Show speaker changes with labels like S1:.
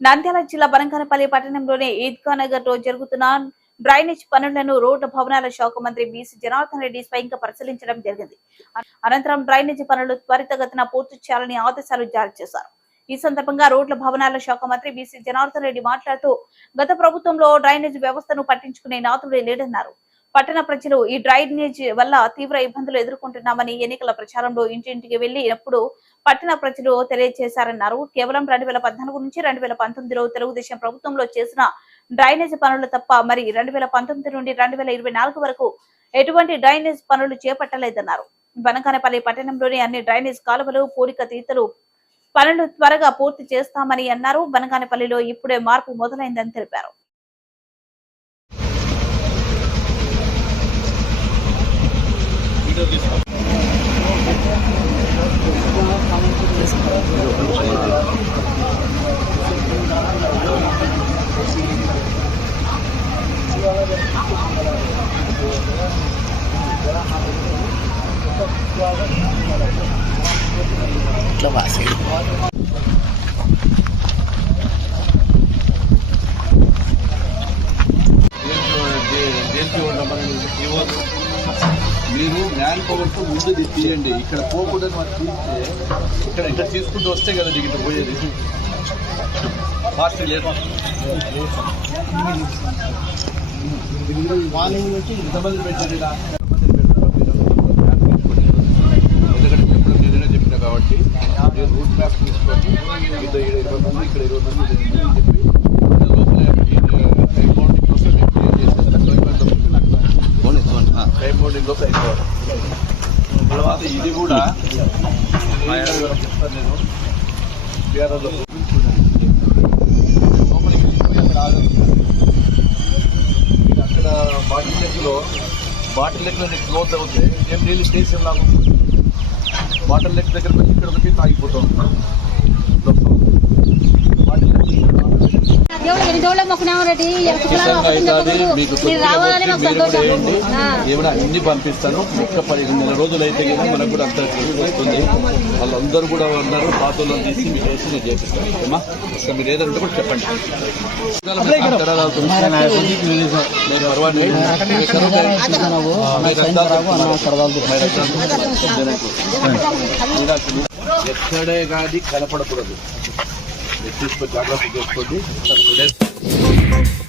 S1: నంద్యాల జిల్లా బనకానపల్లి పట్టణంలోని ఈద్గా నగర్లో జరుగుతున్న డ్రైనేజ్ పనులను రోడ్డు భవనాల శాఖ మంత్రి బీసీ జనార్దన్ రెడ్డి స్వయంగా పరిశీలించడం జరిగింది. అనంతరం డ్రైనేజీ పనులు త్వరితగతిన పూర్తి చేయాలని ఆదేశాలు జారీ చేశారు. ఈ సందర్భంగా రోడ్ల భవనాల శాఖ మంత్రి బీసీ జనార్దన్ రెడ్డి మాట్లాడుతూ గత ప్రభుత్వంలో డ్రైనేజ్ వ్యవస్థను పట్టించుకునే నాథుడే లేడన్నారు. పట్టణ ప్రజలు ఈ డ్రైనేజ్ వల్ల తీవ్ర ఇబ్బందులు ఎదుర్కొంటున్నామని ఎన్నికల ప్రచారంలో ఇంటింటికి వెళ్ళి ఎప్పుడు పట్టణ ప్రజలు తెలియజేశారన్నారు. కేవలం రెండు వేల పద్నాలుగు నుంచి రెండు వేల పంతొమ్మిదిలో తెలుగుదేశం ప్రభుత్వంలో చేసిన డ్రైనేజ్ పనులు తప్ప మరి రెండు వేల పంతొమ్మిది నుండి రెండు వేల ఇరవై నాలుగు వరకు ఎటువంటి డ్రైనేజ్ పనులు చేపట్టలేదన్నారు. బనకానపల్లి పట్టణంలోని అన్ని డ్రైనేజ్ కాలువలు పూడిక తీతలు పనులు త్వరగా పూర్తి చేస్తామని అన్నారు. బనగానపల్లిలో ఇప్పుడే మార్పు మొదలైందని తెలిపారు.
S2: ఇట్లా వాసి
S3: మీరు మ్యాన్ పవర్తో ముందు తీయండి ఇక్కడ పోకూడదు మనం తీస్తే ఇక్కడ ఇక్కడ తీసుకుంటూ వస్తే కదా నీకు ఇట్లా పోయేది. ఫాస్ట్ లేదు మార్నింగ్ నుంచి ఇంతమంది పెట్టండి ఇలా. ఎందుకంటే చెప్పడం నేనే చెప్పిన కాబట్టి నేను రూట్ మ్యాప్ తీసుకొని ఇక్కడ ఇరవై మంది ఇక్కడ ఇరవై మంది ఇక్కడ ఇరవై మంది చెప్పి లోపల టైం బౌండింగ్ కోసం నేను క్లియర్ చేసేస్తాను టైం బౌండింగ్ నాకు టైం తర్వాత ఇది కూడా చెప్తాను నేను బీఆర్ఓలో లోపలికి వెళ్ళిపోయి అక్కడ అక్కడ బాటిల్ లెక్కలో బాటిల్ లెక్కలో నీకు క్లోజ్ అవుతే ఏం నీళ్ళు స్టేషన్ లాగా ఉంటుంది బాటిల్ లెక్క దగ్గర పోయి ఇక్కడ వచ్చి తాగిపోతాం బాటిల్
S4: మీరు మాకు
S3: మీరు
S4: సంతోషం
S3: అన్ని పంపిస్తాను. ఒక్క పదిహేను నెల రోజులు అయితే కదా మనకు కూడా అంత వస్తుంది వాళ్ళందరూ కూడా ఉన్నారు. పాతలను తీసి మీకు వేసి నేను చేపిస్తాను మీరు ఏదంటే కూడా చెప్పండి. పర్వాలేదు. మీరు. ఎక్కడే కానీ కనపడకూడదు. మీరు తీసుకొని జాగ్రత్త చేసుకోండి. Thank you.